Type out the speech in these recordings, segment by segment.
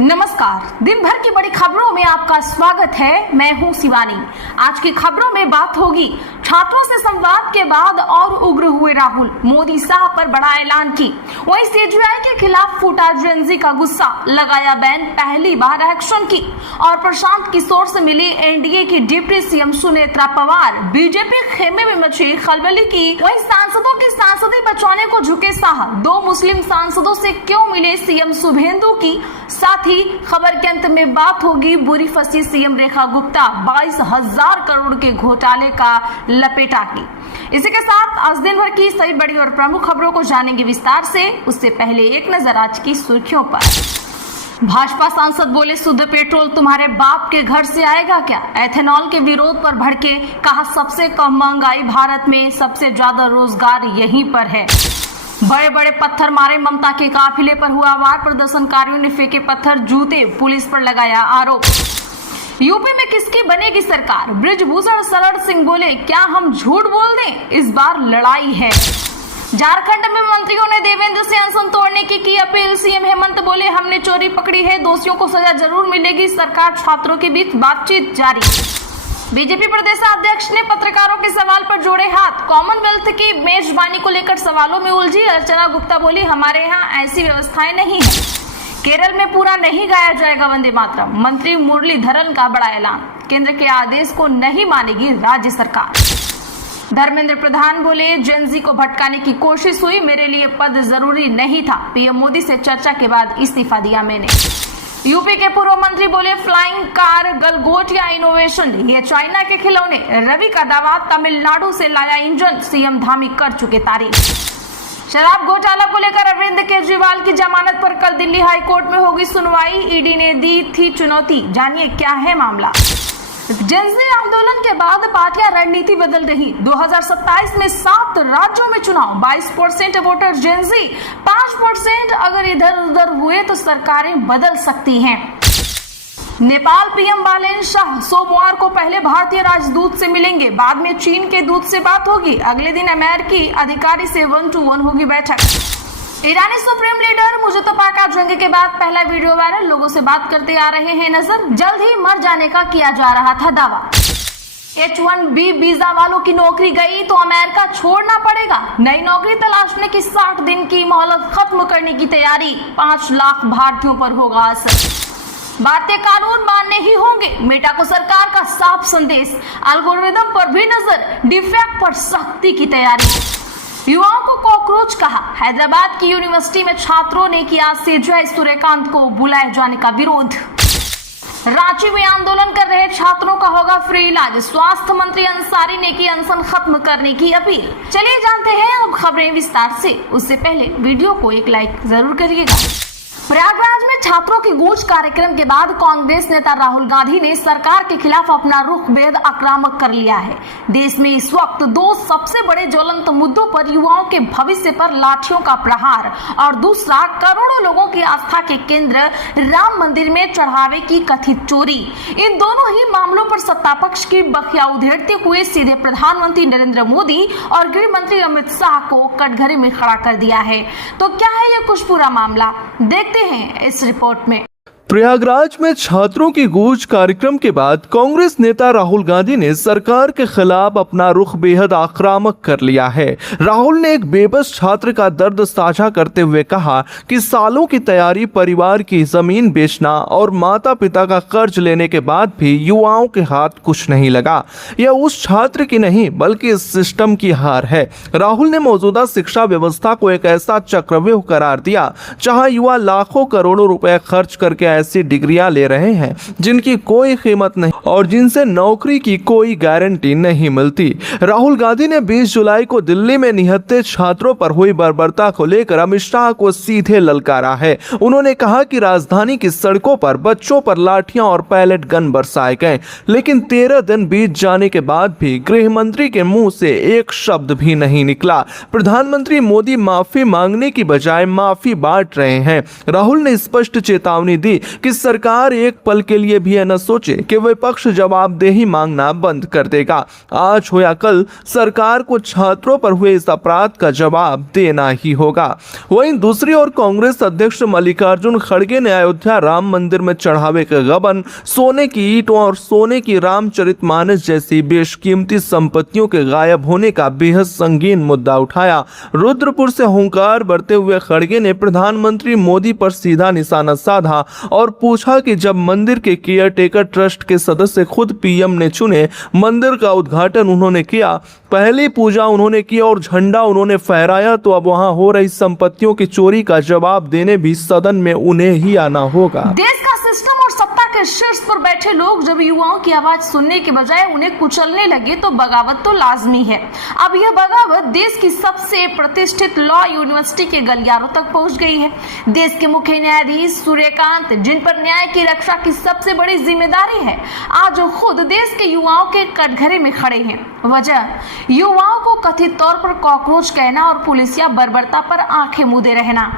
नमस्कार। दिन भर की बड़ी खबरों में आपका स्वागत है। मैं हूं शिवानी। आज की खबरों में बात होगी छात्रों से संवाद के बाद और उग्र हुए राहुल, मोदी शाह पर बड़ा ऐलान की। वहीं सीजेआई के खिलाफ फूटा जेनजी का गुस्सा, लगाया बैन, पहली बार एक्शन की। और प्रशांत किशोर से मिली एनडीए की deputy CM Sunetra Pawar, BJP खेमे में मची खलबली की। वहीं सांसदों की सांसदी बचाने को झुके शाह, 2 मुस्लिम सांसदों से क्यों मिले सीएम शुभेंदु की। साथ ही खबर के अंत में बात होगी बुरी फंसी सीएम रेखा गुप्ता, 22,000 करोड़ के घोटाले का लपेटा की। इसी के साथ आज दिन भर की सभी बड़ी और प्रमुख खबरों को जानेंगे विस्तार से। उससे पहले एक नजर आज की सुर्खियों पर। भाजपा सांसद बोले शुद्ध पेट्रोल तुम्हारे बाप के घर से आएगा क्या। एथेनॉल के विरोध पर भड़के, कहा सबसे कम महंगाई भारत में, सबसे ज्यादा रोजगार यहीं पर है। बड़े बड़े पत्थर मारे, ममता के काफिले पर हुआ वार, प्रदर्शनकारियों ने फेंके पत्थर, जूते, पुलिस पर लगाया आरोप। यूपी में किसकी बनेगी सरकार, बृजभूषण शरण सिंह बोले क्या हम झूठ बोल दें, इस बार लड़ाई है। झारखंड में मंत्रियों ने देवेंद्र से अनशन तोड़ने की अपील, सीएम हेमंत बोले हमने चोरी पकड़ी है, दोषियों को सजा जरूर मिलेगी, सरकार छात्रों के बीच बातचीत जारी। बीजेपी प्रदेश अध्यक्ष ने पत्रकारों के सवाल पर जोड़े हाथ, कॉमनवेल्थ की मेजबानी को लेकर सवालों में उलझी। अर्चना गुप्ता बोली हमारे यहाँ ऐसी व्यवस्थाएं नहीं है। केरल में पूरा नहीं गाया जाएगा वंदे मातरम, मंत्री मुरलीधरन का बड़ा ऐलान, केंद्र के आदेश को नहीं मानेगी राज्य सरकार। धर्मेंद्र प्रधान बोले जेनजी को भटकाने की कोशिश हुई, मेरे लिए पद जरूरी नहीं था, पीएम मोदी से चर्चा के बाद इस्तीफा दिया मैंने। यूपी के पूर्व मंत्री बोले फ्लाइंग कार, गलगोटिया इनोवेशन ये चाइना के खिलौने। रवि का दावा, तमिलनाडु से लाया इंजन, सीएम धामी कर चुके तारीफ। शराब घोटाला को लेकर अरविंद केजरीवाल की जमानत पर कल दिल्ली हाई कोर्ट में होगी सुनवाई, ईडी ने दी थी चुनौती, जानिए क्या है मामला। जेनजी आंदोलन के बाद पार्टियां रणनीति बदल रही। 2027 में 7 राज्यों में चुनाव, 22% वोटर जेनजी, 5% अगर इधर उधर हुए तो सरकारें बदल सकती हैं। नेपाल पीएम बालेन शाह सोमवार को पहले भारतीय राजदूत से मिलेंगे, बाद में चीन के दूत से बात होगी, अगले दिन अमेरिकी अधिकारी से 1-to-1 होगी बैठक। ईरानी सुप्रीम लीडर मुजतबा का जंग के बाद पहला वीडियो वायरल, लोगों से बात करते आ रहे हैं नजर। जल्द ही मर जाने का किया जा रहा था दावा। H-1B वीजा वालों की नौकरी गई तो अमेरिका छोड़ना पड़ेगा, नई नौकरी तलाशने की 60 दिन की मोहलत खत्म करने की तैयारी, 5 लाख भारतीयों पर होगा असर। भारतीय कानून मानने ही होंगे, मेटा को सरकार का साफ संदेश, एल्गोरिदम पर भी नजर, डिफेक्ट पर सख्ती की तैयारी। युवाओं को कॉकरोच कहा, हैदराबाद की यूनिवर्सिटी में छात्रों ने किया सीजेआई सूर्यकांत को बुलाए जाने का विरोध। रांची में आंदोलन कर रहे छात्रों का होगा फ्री इलाज, स्वास्थ्य मंत्री अंसारी ने की अनशन खत्म करने की अपील। चलिए जानते हैं अब खबरें विस्तार से। उससे पहले वीडियो को एक लाइक जरूर करिएगा। प्रयागराज में छात्रों की गूंज कार्यक्रम के बाद कांग्रेस नेता राहुल गांधी ने सरकार के खिलाफ अपना रुख बेहद आक्रामक कर लिया है। देश में इस वक्त 2 सबसे बड़े ज्वलंत मुद्दों पर युवाओं के भविष्य पर लाठियों का प्रहार और दूसरा करोड़ों लोगों की आस्था के केंद्र राम मंदिर में चढ़ावे की कथित चोरी। इन दोनों ही मामलों पर सत्ता पक्ष की बखिया उधेड़ते हुए सीधे प्रधानमंत्री नरेंद्र मोदी और गृह मंत्री अमित शाह को कटघरे में खड़ा कर दिया है। तो क्या है ये कुछ पूरा मामला, देखते हैं इस रिपोर्ट में। प्रयागराज में छात्रों की गूंज कार्यक्रम के बाद कांग्रेस नेता राहुल गांधी ने सरकार के खिलाफ अपना रुख बेहद आक्रामक कर लिया है। राहुल ने एक बेबस छात्र का दर्द साझा करते हुए कहा कि सालों की तैयारी, परिवार की जमीन बेचना और माता पिता का कर्ज लेने के बाद भी युवाओं के हाथ कुछ नहीं लगा। यह उस छात्र की नहीं बल्कि इस सिस्टम की हार है। राहुल ने मौजूदा शिक्षा व्यवस्था को एक ऐसा चक्रव्यूह करार दिया जहां युवा लाखों करोड़ों रुपए खर्च करके ऐसी डिग्रियां ले रहे हैं जिनकी कोई कीमत नहीं और जिनसे नौकरी की कोई गारंटी नहीं मिलती। राहुल गांधी ने 20 जुलाई को दिल्ली में निहत्थे छात्रों पर हुई बर्बरता को लेकर अमित शाह को सीधे ललकारा है। उन्होंने कहा कि राजधानी की सड़कों पर बच्चों पर लाठियां और पैलेट गन बरसाए गए, लेकिन 13 दिन बीत जाने के बाद भी गृह मंत्री के मुंह से एक शब्द भी नहीं निकला। प्रधानमंत्री मोदी माफी मांगने की बजाय माफी बांट रहे हैं। राहुल ने स्पष्ट चेतावनी दी कि सरकार एक पल के लिए भी न सोचे कि विपक्ष जवाबदेही मांगना बंद कर देगा। आज हो या कल सरकार को छात्रों पर हुए इस अपराध का जवाब देना ही होगा। वहीं दूसरी ओर कांग्रेस अध्यक्ष मल्लिकार्जुन खड़गे ने अयोध्या राम मंदिर में चढ़ावे के गबन, सोने की ईंटों और सोने की रामचरितमानस जैसी बेशकीमती संपत्तियों के गायब होने का बेहद संगीन मुद्दा उठाया। रुद्रपुर से हुंकार भरते हुए खड़गे ने प्रधानमंत्री मोदी पर सीधा निशाना साधा और पूछा कि जब मंदिर के केयरटेकर ट्रस्ट के सदस्य खुद पीएम ने चुने, मंदिर का उद्घाटन उन्होंने किया, पहली पूजा उन्होंने की और झंडा उन्होंने फहराया, तो अब वहां हो रही संपत्तियों की चोरी का जवाब देने भी सदन में उन्हें ही आना होगा। देश का सिस्टम और सत्ता के शीर्ष पर बैठे लोग जब युवाओं की आवाज सुनने के बजाय उन्हें कुचलने लगे तो बगावत तो लाजमी है। अब यह बगावत देश की सबसे प्रतिष्ठित लॉ यूनिवर्सिटी के गलियारों तक पहुंच गई है। देश के मुख्य न्यायाधीश सूर्यकांत, जिन पर न्याय की रक्षा की सबसे बड़ी जिम्मेदारी है, आज खुद देश के युवाओं के कटघरे में खड़े हैं। वजह, युवाओं को कथित तौर पर कॉकरोच कहना और पुलिसिया बर्बरता पर आंखें मूंदे रहना।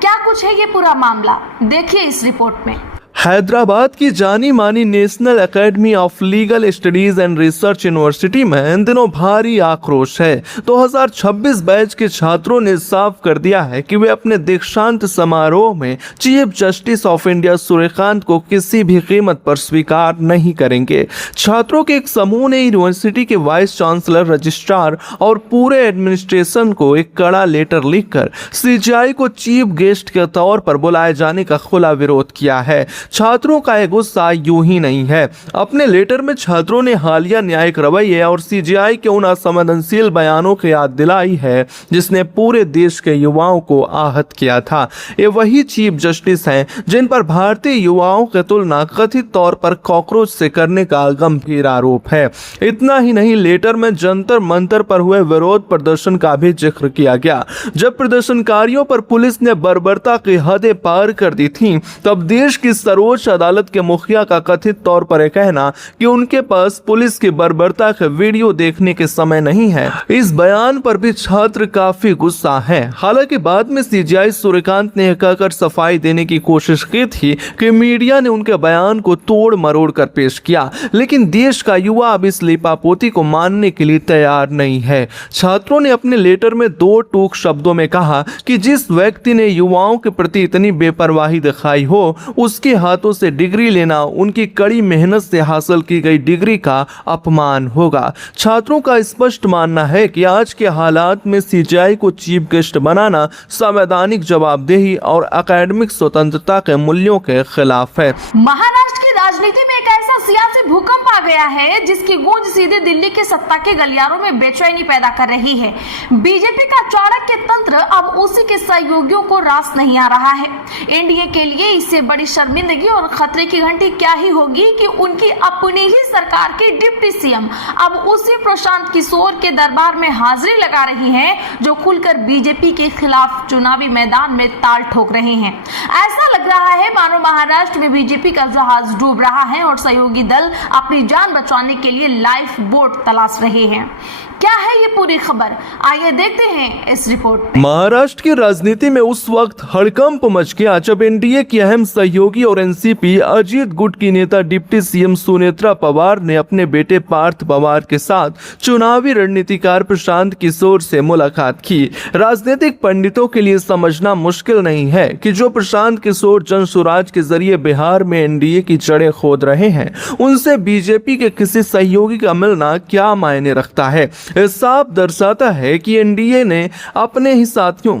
क्या कुछ है ये पूरा मामला, देखिए इस रिपोर्ट में। हैदराबाद की जानी मानी national academy of legal studies and research university में इन दिनों भारी आक्रोश है। 2026 बैच के छात्रों ने साफ कर दिया है कि वे अपने दीक्षांत समारोह में chief justice of India Suryakant को किसी भी कीमत पर स्वीकार नहीं करेंगे। छात्रों के एक समूह ने यूनिवर्सिटी के वाइस चांसलर, रजिस्ट्रार और पूरे एडमिनिस्ट्रेशन को एक कड़ा लेटर लिखकर सीजीआई को चीफ गेस्ट के तौर पर बुलाए जाने का खुला विरोध किया है। छात्रों का यह गुस्सा यूं ही नहीं है। अपने लेटर में छात्रों ने हालिया न्यायिक रवैये और सीजीआई के उन असंवेदनशील बयानों की याद दिलाई है जिसने पूरे देश के युवाओं को आहत किया था। ये वही चीफ जस्टिस हैं जिन पर भारतीय युवाओं की तुलना कथित तौर पर कॉकरोच से करने का गंभीर आरोप है। इतना ही नहीं, लेटर में जंतर मंतर पर हुए विरोध प्रदर्शन का भी जिक्र किया गया। जब प्रदर्शनकारियों पर पुलिस ने बर्बरता की हदें पार कर दी थी, तब देश की सर्वोच्च अदालत के मुखिया का कथित तौर पर कहना कि उनके पास पुलिस की बर्बरता के वीडियो देखने के समय नहीं है, इस बयान पर भी छात्र काफी गुस्सा हैं। हालांकि बाद में सीजीआई सूर्यकांत ने कहकर सफाई देने की कोशिश की थी कि मीडिया ने उनके बयान को तोड़ मरोड़ कर पेश किया, लेकिन देश का युवा अब इस लीपापोती को मानने के लिए तैयार नहीं है। छात्रों ने अपने लेटर में दो टूक शब्दों में कहा कि जिस व्यक्ति ने युवाओं के प्रति इतनी बेपरवाही दिखाई हो, उसके हाथों से डिग्री लेना उनकी कड़ी मेहनत से हासिल की गई डिग्री का अपमान होगा। छात्रों का स्पष्ट मानना है कि आज के हालात में सीजीआई को चीफ गेस्ट बनाना संवैधानिक जवाबदेही और एकेडमिक स्वतंत्रता के मूल्यों के खिलाफ है। महाराष्ट्र की राजनीति में एक ऐसा सियासी भूकंप आ गया है जिसकी गूंज सीधे दिल्ली के सत्ता के गलियारों में बेचैनी पैदा कर रही है। बीजेपी का चाणक्य तंत्र अब उसी के सहयोगियों को रास नहीं आ रहा है। एनडीए के लिए इससे बड़ी शर्मिंदगी और खतरे की घंटी क्या ही होगी कि उनकी अपनी ही सरकार की डिप्टी सीएम अब उसी प्रशांत किशोर के दरबार में हाजिरी लगा रही हैं, जो खुलकर बीजेपी के खिलाफ चुनावी मैदान में ताल ठोक रहे हैं। ऐसा लग रहा है मानो महाराष्ट्र में बीजेपी का जहाज डूब रहा है और सहयोगी दल अपनी जान बचाने के लिए लाइफ बोट तलाश रहे हैं। क्या है ये पूरी खबर, आइए देखते हैं इस रिपोर्ट में। महाराष्ट्र की राजनीति में उस वक्त हड़कंप मच गया जब एनडीए की अहम सहयोगी और एनसीपी अजीत गुट की नेता डिप्टी सीएम सुनेत्रा पवार ने अपने बेटे पार्थ पवार के साथ चुनावी रणनीतिकार प्रशांत किशोर से मुलाकात की। राजनीतिक पंडितों के लिए समझना मुश्किल नहीं है कि जो प्रशांत किशोर जन सुराज के जरिए बिहार में एनडीए की जड़ें खोद रहे हैं, उनसे बीजेपी के किसी सहयोगी का मिलना क्या मायने रखता है। यह साफ दर्शाता है कि एनडीए ने अपने ही साथियों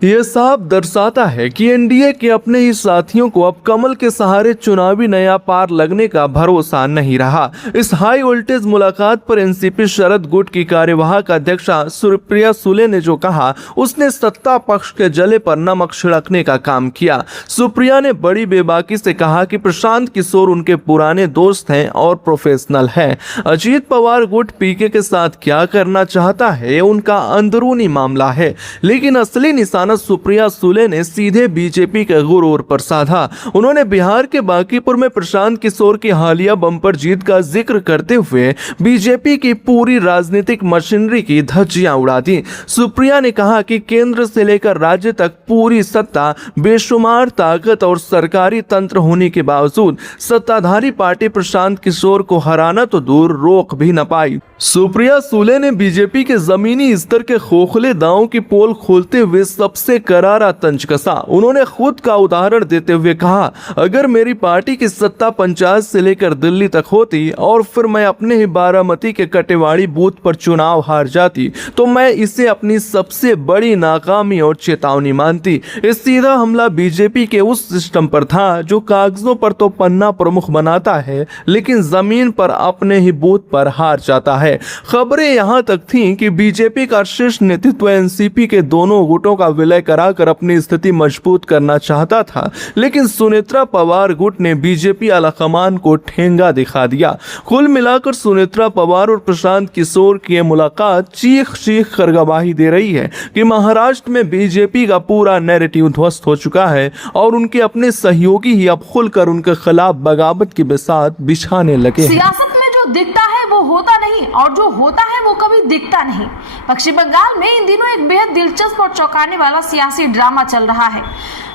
यह साफ दर्शाता है कि एनडीए के अपने ही साथियों को अब कमल के सहारे चुनावी नया पार लगने का भरोसा नहीं रहा। इस हाई वोल्टेज मुलाकात पर एनसीपी शरद गुट की कार्यवाहक अध्यक्षा सुप्रिया सुले ने जो कहा, उसने सत्ता पक्ष के जले पर नमक छिड़कने का काम किया। सुप्रिया ने बड़ी बेबाकी से कहा कि प्रशांत किशोर उनके पुराने दोस्त हैं और प्रोफेशनल हैं। अजीत पवार गुट पीके के साथ क्या करना चाहता है उनका अंदरूनी मामला है, लेकिन असली निशाना सांसद सुप्रिया सुले ने सीधे बीजेपी के गुरूर पर साधा। उन्होंने बिहार के बांकीपुर में प्रशांत किशोर की हालिया बम्पर जीत का जिक्र करते हुए बीजेपी की पूरी राजनीतिक मशीनरी की धज्जियां उड़ा दी। सुप्रिया ने कहा कि केंद्र से लेकर राज्य तक पूरी सत्ता, बेशुमार ताकत और सरकारी तंत्र होने के बावजूद सत्ताधारी पार्टी प्रशांत किशोर को हराना तो दूर रोक भी न पाई। सुप्रिया सुले ने बीजेपी के जमीनी स्तर के खोखले दांवों की पोल खोलते हुए सबसे करारा तंज कसा। उन्होंने खुद का उदाहरण देते हुए कहा, अगर मेरी पार्टी की सत्ता पंचायत से लेकर दिल्ली तक होती और फिर मैं अपने ही बारामती के कटेवाड़ी बूथ पर चुनाव हार जाती तो मैं इसे अपनी सबसे बड़ी नाकामी और चेतावनी मानती। इस सीधा हमला बीजेपी के उस सिस्टम पर था जो कागजों पर तो पन्ना प्रमुख बनाता है लेकिन जमीन पर अपने ही बूथ पर हार जाता है। खबरें यहां तक थीं कि बीजेपी का शीर्ष नेतृत्व एनसीपी के दोनों गुटों का विलय कराकर अपनी स्थिति मजबूत करना चाहता था, लेकिन सुनेत्रा पवार गुट ने बीजेपी आलाकमान को ठेंगा दिखा दिया। कुल मिलाकर सुनेत्रा पवार और प्रशांत किशोर की मुलाकात चीख चीख कर गवाही दे रही है कि महाराष्ट्र में बीजेपी का पूरा नैरेटिव ध्वस्त हो चुका है और उनके अपने सहयोगी ही अब खुलकर उनके खिलाफ बगावत की बिसात बिछाने लगे। सियासत में जो दिखता है वो होता नहीं और जो होता है वो कभी दिखता नहीं। पश्चिम बंगाल में इन दिनों एक बेहद दिलचस्प और चौंकाने वाला सियासी ड्रामा चल रहा है।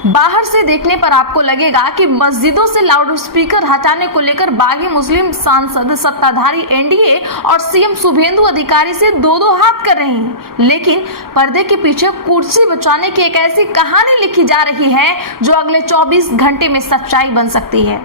बाहर से देखने पर आपको लगेगा कि मस्जिदों से लाउड स्पीकर हटाने को लेकर बागी मुस्लिम सांसद सत्ताधारी एनडीए और सीएम शुभेंदु अधिकारी से दो दो हाथ कर रहे हैं, लेकिन पर्दे के पीछे कुर्सी बचाने की एक ऐसी कहानी लिखी जा रही है जो अगले 24 घंटे में सच्चाई बन सकती है।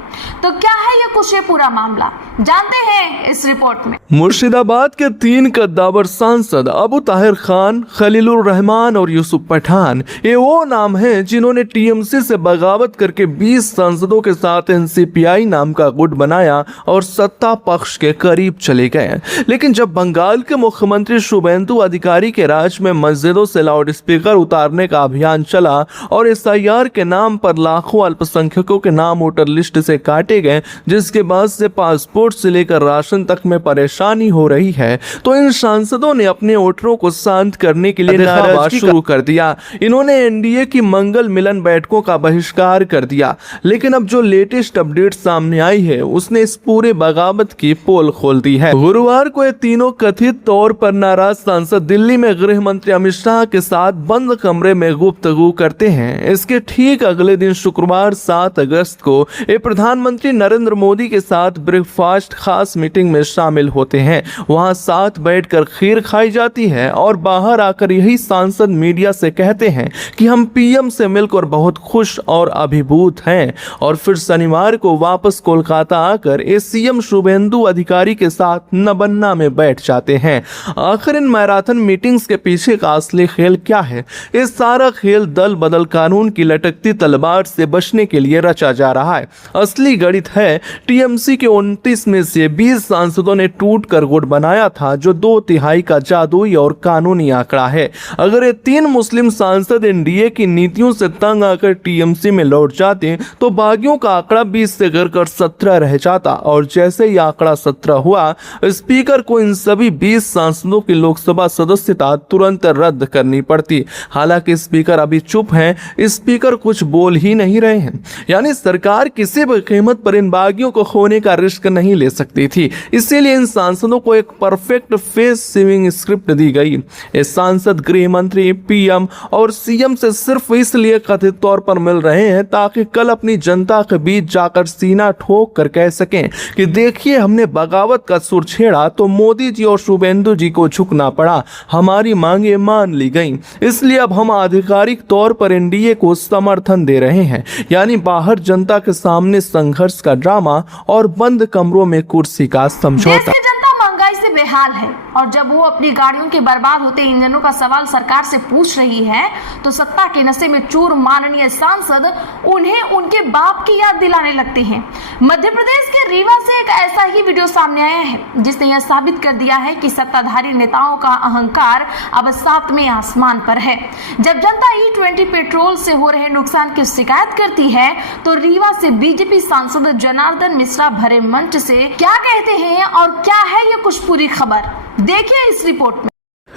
तो क्या है ये कुछ ये पूरा मामला, जानते हैं इस रिपोर्ट में। मुर्शिदाबाद के 3 कद्दावर सांसद अबू ताहिर खान, खलीलुर रहमान और यूसुफ पठान, ये वो नाम हैं जिन्होंने टीएमसी से बगावत करके 20 सांसदों के साथ एनसीपीआई नाम का गुट बनाया और सत्ता पक्ष के करीब चले गए। लेकिन जब बंगाल के मुख्यमंत्री शुभेंदु अधिकारी के राज में मस्जिदों से लाउड स्पीकर उतारने का अभियान चला और एसआईआर के नाम पर लाखों अल्पसंख्यकों के नाम वोटर लिस्ट से काटे गए, जिसके बाद से पासपोर्ट से लेकर राशन तक में परेशानी हो रही है, तो इन सांसदों ने अपने वोटरों को शांत करने के लिए नाराजगी शुरू कर दिया। इन्होंने एनडीए की मंगल मिलन बैठकों का बहिष्कार कर दिया। लेकिन अब जो लेटेस्ट अपडेट सामने आई है उसने इस पूरे बगावत की पोल खोल दी है। गुरुवार को ये तीनों कथित तौर पर नाराज सांसद दिल्ली में गृह मंत्री अमित शाह के साथ बंद कमरे में गुफ्तगू करते हैं। इसके ठीक अगले दिन शुक्रवार 7 अगस्त को ये प्रधानमंत्री नरेंद्र मोदी के साथ ब्रेकफास्ट खास मीटिंग में शामिल होते हैं। वहां साथ बैठकर खीर खाई जाती है और बाहर आकर यही सांसद मीडिया से कहते हैं कि हम पीएम से मिलकर बहुत खुश और अभिभूत हैं, और फिर शनिवार को वापस कोलकाता आकर सीएम शुभेंदु अधिकारी के साथ नबन्ना में बैठ जाते हैं। आखिर इन मैराथन मीटिंग्स के पीछे का असली खेल क्या है? ये सारा खेल दल बदल कानून की लटकती तलवार से बचने के लिए रचा जा रहा है। असली गणित है, टीएमसी के 29 में से 20 सांसदों ने टूट कर गुट बनाया था जो 2/3 का जादुई और कानूनी आंकड़ा है। अगर ये 3 मुस्लिम सांसद एनडीए की नीतियों से तंग आकर टीएमसी में लौट जाते तो बागियों का आंकड़ा 20 से गिरकर 17 रह जाता, और जैसे ही आंकड़ा 17 हुआ, स्पीकर को इन सभी 20 सांसदों की लोकसभा सदस्यता तुरंत रद्द करनी पड़ती। हालांकि स्पीकर अभी चुप हैं, स्पीकर कुछ बोल ही नहीं रहे हैं। यानी सरकार किसी भी कीमत पर इन बागियों को खोने का रिस्क नहीं ले सकती थी, इसीलिए इन सांसदों को एक परफेक्ट फेस सेविंग स्क्रिप्ट दी गई। ये सांसद गृह मंत्री, पीएम और सीएम से सिर्फ इसलिए कथित तौर पर मिल रहे हैं ताकि कल अपनी जनता के बीच जाकर सीना ठोक कर कह सकें कि देखिए हमने बगावत का सुर छेड़ा तो मोदी जी और शुभेंदु जी को झुकना पड़ा, हमारी मांगे मान ली गई, इसलिए अब हम आधिकारिक तौर पर एनडीए को समर्थन दे रहे हैं। यानी बाहर जनता के सामने संघर्ष का ड्रामा और बंद कमरों में कुर्सी का समझौता। महंगाई से बेहाल है और जब वो अपनी गाड़ियों के बर्बाद होते इंजनों का सवाल सरकार से पूछ रही है तो सत्ता के नशे में चूर माननीय सांसद उन्हें उनके बाप की याद दिलाने लगते हैं। मध्य प्रदेश के रीवा से एक ऐसा ही वीडियो सामने आया है जिसने यह साबित कर दिया है कि सत्ताधारी नेताओं का अहंकार अब 7वें आसमान पर है। जब जनता E20 पेट्रोल से हो रहे नुकसान की शिकायत करती है तो रीवा से बीजेपी सांसद जनार्दन मिश्रा भरे मंच से क्या कहते हैं और क्या है ये कुछ पूरी खबर देखिए इस रिपोर्ट में।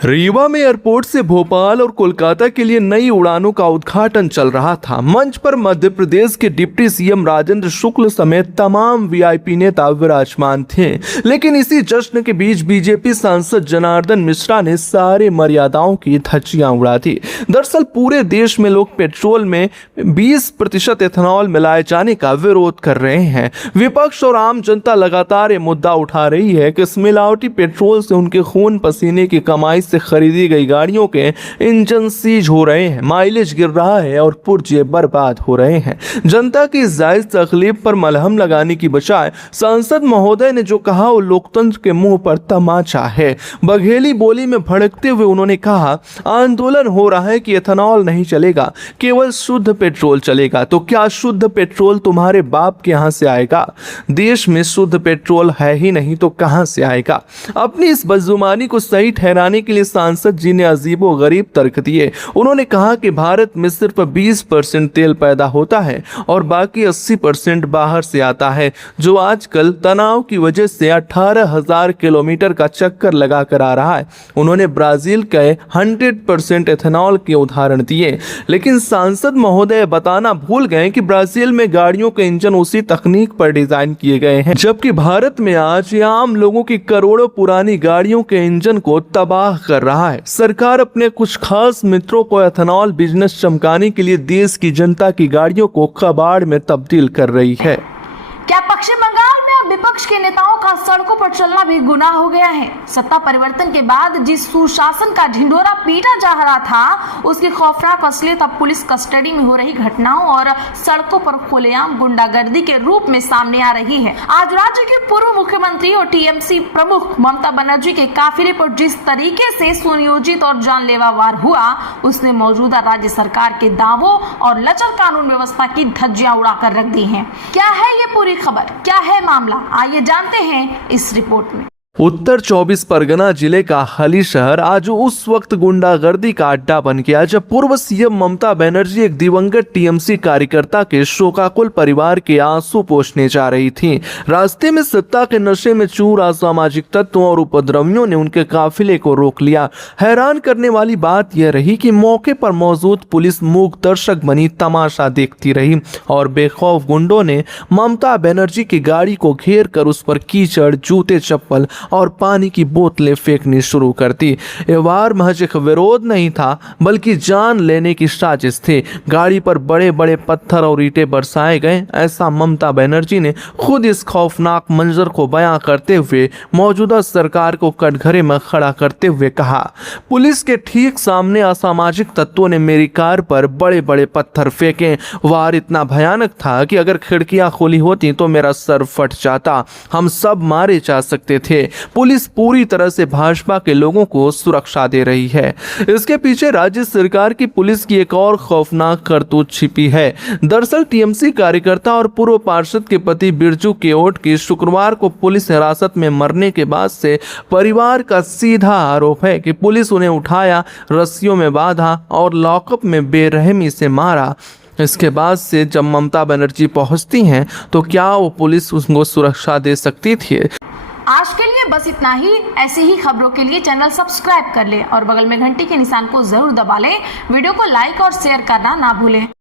रीवा में एयरपोर्ट से भोपाल और कोलकाता के लिए नई उड़ानों का उद्घाटन चल रहा था। मंच पर मध्य प्रदेश के डिप्टी सीएम राजेंद्र शुक्ल समेत तमाम वीआईपी नेता विराजमान थे। लेकिन इसी जश्न के बीच बीजेपी सांसद जनार्दन मिश्रा ने सारे मर्यादाओं की धज्जियां उड़ा दी। दरअसल पूरे देश में लोग पेट्रोल में 20% एथेनॉल मिलाए जाने का विरोध कर रहे हैं। विपक्ष और आम जनता लगातार ये मुद्दा उठा रही है कि इस मिलावटी पेट्रोल से उनके खून पसीने की कमाई से खरीदी गई गाड़ियों के इंजन सीज हो रहे हैं, माइलेज गिर रहा है और पुर्जे बर्बाद हो रहे हैं। जनता की जायज तकलीफ पर मलहम लगाने की बजाय सांसद महोदय ने जो कहा वो लोकतंत्र के मुंह पर तमाचा है। बघेली बोली में भड़कते हुए उन्होंने कहा, आंदोलन हो रहा है कि एथेनॉल नहीं चलेगा, केवल शुद्ध पेट्रोल चलेगा। तो क्या शुद्ध पेट्रोल तुम्हारे बाप के यहाँ से आएगा? देश में शुद्ध पेट्रोल है ही नहीं तो कहां से आएगा? अपनी इस बदजुबानी को सही ठहराने के लिए सांसद जी ने अजीबो गरीब तर्क दिए। उन्होंने कहा कि भारत में सिर्फ 20% तेल पैदा होता है और बाकी 80% बाहर से आता है, जो आजकल तनाव की वजह से 18,000 किलोमीटर का चक्कर लगा कर आ रहा है। उन्होंने ब्राजील के 100% एथेनॉल के उदाहरण दिए, लेकिन सांसद महोदय बताना भूल गए कि ब्राजील में गाड़ियों के इंजन उसी तकनीक पर डिजाइन किए गए हैं, जबकि भारत में आज आम लोगों की करोड़ों पुरानी गाड़ियों के इंजन को तबाह कर रहा है। सरकार अपने कुछ खास मित्रों को एथेनॉल बिजनेस चमकाने के लिए देश की जनता की गाड़ियों को कबाड़ में तब्दील कर रही है। क्या पश्चिम बंगाल में अब विपक्ष के नेताओं का सड़कों पर चलना भी गुनाह हो गया है? सत्ता परिवर्तन के बाद जिस सुशासन का ढिंढोरा पीटा जा रहा था, उसकी खौफनाक असलियत अब पुलिस कस्टडी में हो रही घटनाओं और सड़कों पर खुलेआम गुंडागर्दी के रूप में सामने आ रही है। आज राज्य के पूर्व मुख्यमंत्री और टीएमसी प्रमुख ममता बनर्जी के काफिले पर जिस तरीके से सुनियोजित और जानलेवा वार हुआ, उसने मौजूदा राज्य सरकार के दावों और लचर कानून व्यवस्था की धज्जियां उड़ाकर रख दी हैं। क्या है ये पूरी खबर, क्या है मामला, आइए जानते हैं इस रिपोर्ट में। उत्तर 24 परगना जिले का हली शहर आज उस वक्त गुंडागर्दी का अड्डा बन गया जब पूर्व सीएम ममता बनर्जी एक दिवंगत टीएमसी कार्यकर्ता के शोकाकुल परिवार के आंसू पोंछने जा रही थी। रास्ते में सत्ता के नशे में चूर असामाजिक तत्वों और उपद्रवियों ने उनके काफिले को रोक लिया। हैरान करने वाली बात यह रही कि मौके पर मौजूद पुलिस मूक दर्शक बनी तमाशा देखती रही और बेखौफ गुंडों ने ममता बनर्जी की गाड़ी को घेर कर उस पर कीचड़, जूते, चप्पल और पानी की बोतलें फेंकनी शुरू कर दी। ये वार महज एक विरोध नहीं था बल्कि जान लेने की साजिश थी। गाड़ी पर बड़े बड़े पत्थर और ईंटें बरसाए गए, ऐसा ममता बनर्जी ने खुद इस खौफनाक मंजर को बयां करते हुए मौजूदा सरकार को कटघरे में खड़ा करते हुए कहा, पुलिस के ठीक सामने असामाजिक तत्वों ने मेरी कार पर बड़े बड़े पत्थर फेंके। वार इतना भयानक था कि अगर खिड़कियां खुली होती तो मेरा सर फट जाता, हम सब मारे जा सकते थे। पुलिस पूरी तरह से भाजपा के लोगों को सुरक्षा दे रही है। इसके पीछे राज्य सरकार की पुलिस की एक और खौफनाक करतूत छिपी है। दरअसल टीएमसी कार्यकर्ता और पूर्व पार्षद के पति बिरजू केओट की शुक्रवार को पुलिस हिरासत में मरने के बाद से परिवार का सीधा आरोप है कि पुलिस उन्हें उठाया, रस्सियों में बांधा और लॉकअप में बेरहमी से मारा। इसके बाद से जब ममता बनर्जी पहुंचती हैं तो क्या वो पुलिस उनको सुरक्षा दे सकती थी? आज के लिए बस इतना ही। ऐसे ही खबरों के लिए चैनल सब्सक्राइब कर ले और बगल में घंटी के निशान को जरूर दबा ले। वीडियो को लाइक और शेयर करना ना भूलें।